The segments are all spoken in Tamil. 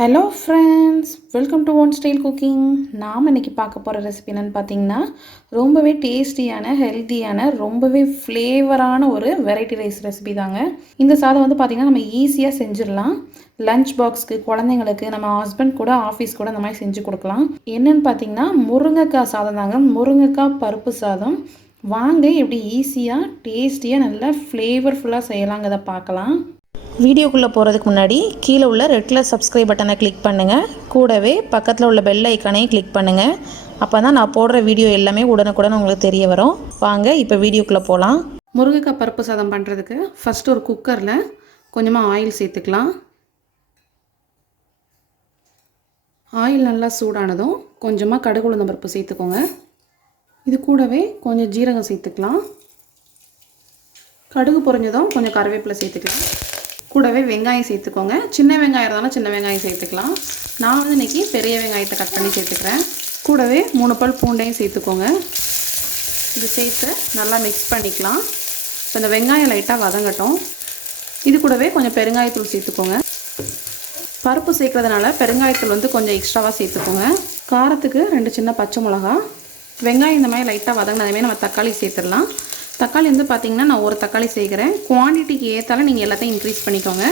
Hello friends, welcome to one style cooking. நாம் இன்றைக்கி பார்க்க போகிற ரெசிபி என்னென்னு பார்த்தீங்கன்னா, ரொம்பவே டேஸ்டியான, ஹெல்த்தியான, ரொம்பவே ஃப்ளேவரான ஒரு வெரைட்டி ரைஸ் ரெசிபி தாங்க. இந்த சாதம் வந்து பார்த்திங்கன்னா நம்ம ஈஸியாக செஞ்சிடலாம். லஞ்ச் பாக்ஸ்க்கு, குழந்தைங்களுக்கு, நம்ம ஹஸ்பண்ட் கூட ஆஃபீஸ் கூட இந்த மாதிரி செஞ்சு கொடுக்கலாம். என்னென்னு பார்த்தீங்கன்னா முருங்கைக்காய் சாதம் தாங்க. முருங்கைக்காய் பருப்பு சாதம். வாங்க எப்படி ஈஸியாக, டேஸ்டியாக, நல்லா ஃப்ளேவர்ஃபுல்லாக செய்யலாங்கிறத பார்க்கலாம். வீடியோக்குள்ளே போகிறதுக்கு முன்னாடி கீழே உள்ள ரெட் கலர் சப்ஸ்கிரைப் பட்டனை கிளிக் பண்ணுங்கள். கூடவே பக்கத்தில் உள்ள பெல் ஐக்கானையும் கிளிக் பண்ணுங்கள். அப்போ தான் நான் போடுற வீடியோ எல்லாமே உடனுக்குடன் உங்களுக்கு தெரிய வரும். வாங்க இப்போ வீடியோக்குள்ளே போகலாம். முருங்கைக்காய் பருப்பு சாதம் பண்ணுறதுக்கு ஃபஸ்ட்டு ஒரு குக்கரில் கொஞ்சமாக ஆயில் சேர்த்துக்கலாம். ஆயில் நல்லா சூடானதும் கொஞ்சமாக கடுகு உளுந்தம் பருப்பு சேர்த்துக்கோங்க. இது கூடவே கொஞ்சம் ஜீரகம் சேர்த்துக்கலாம். கடுகு பொரிஞ்சதும் கொஞ்சம் கருவேப்பிலை சேர்த்துக்கலாம். கூடவே வெங்காயம் சேர்த்துக்கோங்க. சின்ன வெங்காயம் இருந்தாலும் சின்ன வெங்காயம் சேர்த்துக்கலாம். நான் வந்து இன்றைக்கி பெரிய வெங்காயத்தை கட் பண்ணி சேர்த்துக்கிறேன். கூடவே 3 பல் பூண்டையும் சேர்த்துக்கோங்க. இது சேர்த்து நல்லா மிக்ஸ் பண்ணிக்கலாம். இப்போ இந்த வெங்காயம் லைட்டாக வதங்கட்டும். இது கூடவே கொஞ்சம் பெருங்காயத்தூள் சேர்த்துக்கோங்க. பருப்பு சேர்க்குறதுனால பெருங்காயத்தூள் வந்து கொஞ்சம் எக்ஸ்ட்ராவாக சேர்த்துக்கோங்க. காரத்துக்கு 2 சின்ன பச்சை மிளகா. வெங்காயம் இந்த மாதிரி லைட்டாக வதங்கினதுமே நம்ம தக்காளி சேர்த்துடலாம். தக்காளி வந்து பார்த்திங்கன்னா நான் ஒரு தக்காளி சேர்க்குறேன். குவான்டிட்டிக்கு ஏற்றாலும் நீங்கள் எல்லாத்தையும் இன்க்ரீஸ் பண்ணிக்கோங்க.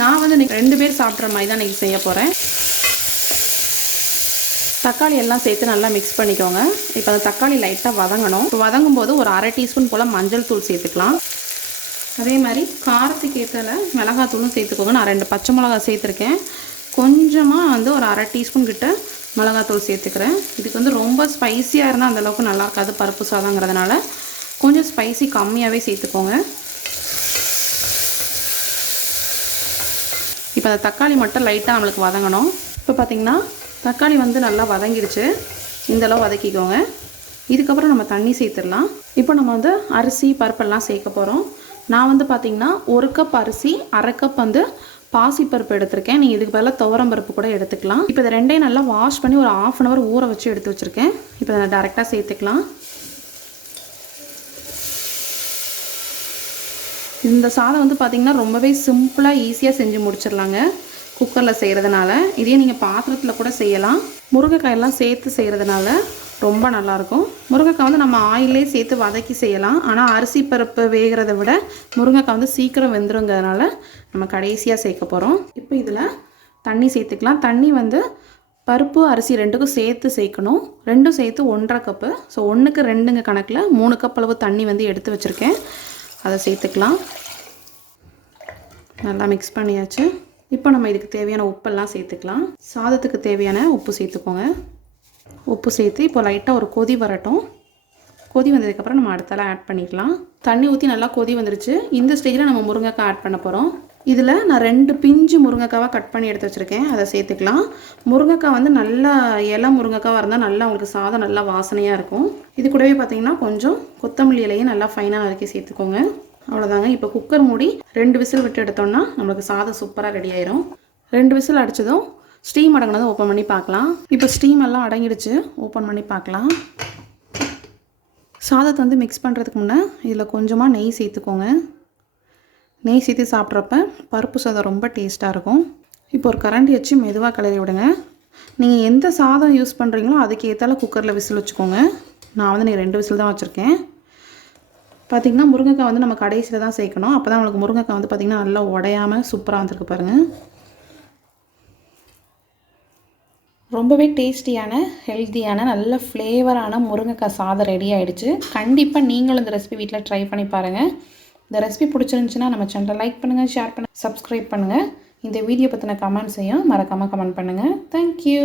நான் வந்து இன்றைக்கி 2 பேர் சாப்பிட்ற மாதிரி தான் இன்றைக்கி செய்ய போகிறேன். தக்காளி எல்லாம் சேர்த்து நல்லா மிக்ஸ் பண்ணிக்கோங்க. இப்போ அந்த தக்காளி லைட்டாக வதங்கணும். இப்போ வதங்கும் போது ஒரு 1/2 டீஸ்பூன் போல் மஞ்சள் தூள் சேர்த்துக்கலாம். அதே மாதிரி காரத்துக்கு ஏற்றால மிளகாத்தூளும் சேர்த்துக்கோங்க. நான் 2 பச்சை மிளகா சேர்த்துருக்கேன். கொஞ்சமாக வந்து ஒரு 1/2 டீஸ்பூன் கிட்ட மிளகாத்தூள் சேர்த்துக்கிறேன். இதுக்கு வந்து ரொம்ப ஸ்பைஸியாக இருந்தால் அந்தளவுக்கு நல்லா இருக்காது பருப்பு சாதங்கிறதுனால கொஞ்சம் ஸ்பைசி கம்மியாகவே சேர்த்துக்கோங்க. இப்போ அந்த தக்காளி மட்டும் லைட்டாக நம்மளுக்கு வதங்கணும். இப்போ பார்த்திங்கன்னா தக்காளி வந்து நல்லா வதங்கிடுச்சு. இந்தளவு வதக்கிக்கோங்க. இதுக்கப்புறம் நம்ம தண்ணி சேர்த்துடலாம். இப்போ நம்ம வந்து அரிசி பருப்பெல்லாம் சேர்க்க போகிறோம். நான் வந்து பார்த்திங்கன்னா 1 கப் அரிசி, 1/2 கப் வந்து பாசிப்பருப்பு எடுத்திருக்கேன். நீங்கள் இதுக்கு பதிலாக துவரம் பருப்பு கூட எடுத்துக்கலாம். இப்போ இதை ரெண்டையும் நல்லா வாஷ் பண்ணி ஒரு 1/2 அன் ஹவர் ஊற வச்சு எடுத்து வச்சுருக்கேன். இப்போ அதை டேரெக்டாக சேர்த்துக்கலாம். இந்த சாதம் வந்து பார்த்திங்கன்னா ரொம்பவே சிம்பிளாக ஈஸியாக செஞ்சு முடிச்சிடலாங்க குக்கரில் செய்கிறதுனால. இதே நீங்கள் பாத்திரத்தில் கூட செய்யலாம். முருங்கைக்காயெல்லாம் சேர்த்து செய்கிறதுனால ரொம்ப நல்லாயிருக்கும். முருங்கைக்காய் வந்து நம்ம ஆயிலே சேர்த்து வதக்கி செய்யலாம். ஆனால் அரிசி பருப்பு வேகிறத விட முருங்கைக்காய் வந்து சீக்கிரம் வெந்துருங்கிறதுனால நம்ம கடைசியாக சேர்க்க போகிறோம். இப்போ இதில் தண்ணி சேர்த்துக்கலாம். தண்ணி வந்து பருப்பு அரிசி 2க்கும் சேர்த்து சேர்க்கணும். 2ம் சேர்த்து 1/2 கப்பு. ஸோ 1க்கு 2ங்க கணக்கில் 3 கப் அளவு தண்ணி வந்து எடுத்து வச்சுருக்கேன். அதை சேர்த்துக்கலாம். நல்லா மிக்ஸ் பண்ணியாச்சு. இப்போ நம்ம இதுக்கு தேவையான உப்பெல்லாம் சேர்த்துக்கலாம். சாதத்துக்கு தேவையான உப்பு சேர்த்துக்கோங்க. உப்பு சேர்த்து இப்போ லைட்டாக ஒரு கொதி வரட்டும். கொதி வந்ததுக்கப்புறம் நம்ம அடுத்தலாம் ஆட் பண்ணிக்கலாம். தண்ணி ஊற்றி நல்லா கொதி வந்துருச்சு. இந்த ஸ்டேஜில் நம்ம முருங்கைக்காய் ஆட் பண்ண போகிறோம். இதில் நான் 2 பிஞ்சு முருங்கைக்காவை கட் பண்ணி எடுத்து வச்சுருக்கேன். அதை சேர்த்துக்கலாம். முருங்கைக்காய் வந்து நல்லா இலை முருங்கைக்காவாக இருந்தால் நல்லா உங்களுக்கு சாதம் நல்லா வாசனையாக இருக்கும். இது கூடவே பார்த்திங்கன்னா கொஞ்சம் கொத்தமல்லி இலையும் நல்லா ஃபைனாக நறுக்கி சேர்த்துக்கோங்க. அவ்வளோதாங்க. இப்போ குக்கர் மூடி 2 விசில் விட்டு எடுத்தோம்னா நம்மளுக்கு சாதம் சூப்பராக ரெடி ஆயிரும். 2 விசில் அடித்ததும் ஸ்டீம் அடங்கினதும் ஓப்பன் பண்ணி பார்க்கலாம். இப்போ ஸ்டீம் எல்லாம் அடங்கிடுச்சு. ஓப்பன் பண்ணி பார்க்கலாம். சாதத்தை வந்து மிக்ஸ் பண்ணுறதுக்கு முன்னே இதில் கொஞ்சமாக நெய் சேர்த்துக்கோங்க. நெய் சேர்த்து சாப்பிட்றப்ப பருப்பு சாதம் ரொம்ப டேஸ்ட்டாக இருக்கும். இப்போ ஒரு கரண்டி வச்சு மெதுவாக கிளறி விடுங்க. நீங்கள் எந்த சாதம் யூஸ் பண்ணுறீங்களோ அதுக்கு ஏற்றால குக்கரில் விசில் வச்சுக்கோங்க. நான் வந்து 2 விசில் தான் வச்சுருக்கேன். பார்த்திங்கன்னா முருங்கைக்காய் வந்து நம்ம கடைசியில் தான் சேர்க்கணும். அப்போ தான் உங்களுக்கு முருங்கைக்காய் வந்து பார்த்திங்கன்னா நல்லா உடையாமல் சூப்பராக வந்துருக்கு பாருங்கள். ரொம்பவே டேஸ்டியான, ஹெல்த்தியான, நல்ல ஃப்ளேவரான முருங்கைக்காய் சாதம் ரெடி ஆகிடுச்சு. கண்டிப்பாக நீங்களும் இந்த ரெசிபி வீட்டில் ட்ரை பண்ணி பாருங்கள். இந்த ரெசிபி பிடிச்சிருந்துச்சுன்னா நம்ம சேனலை லைக் பண்ணுங்கள், ஷேர் பண்ணுங்கள், சப்ஸ்கிரைப் பண்ணுங்கள். இந்த வீடியோ பற்றின கமெண்ட்ஸையும் மறக்காமல் கமெண்ட் பண்ணுங்கள். தேங்க்யூ.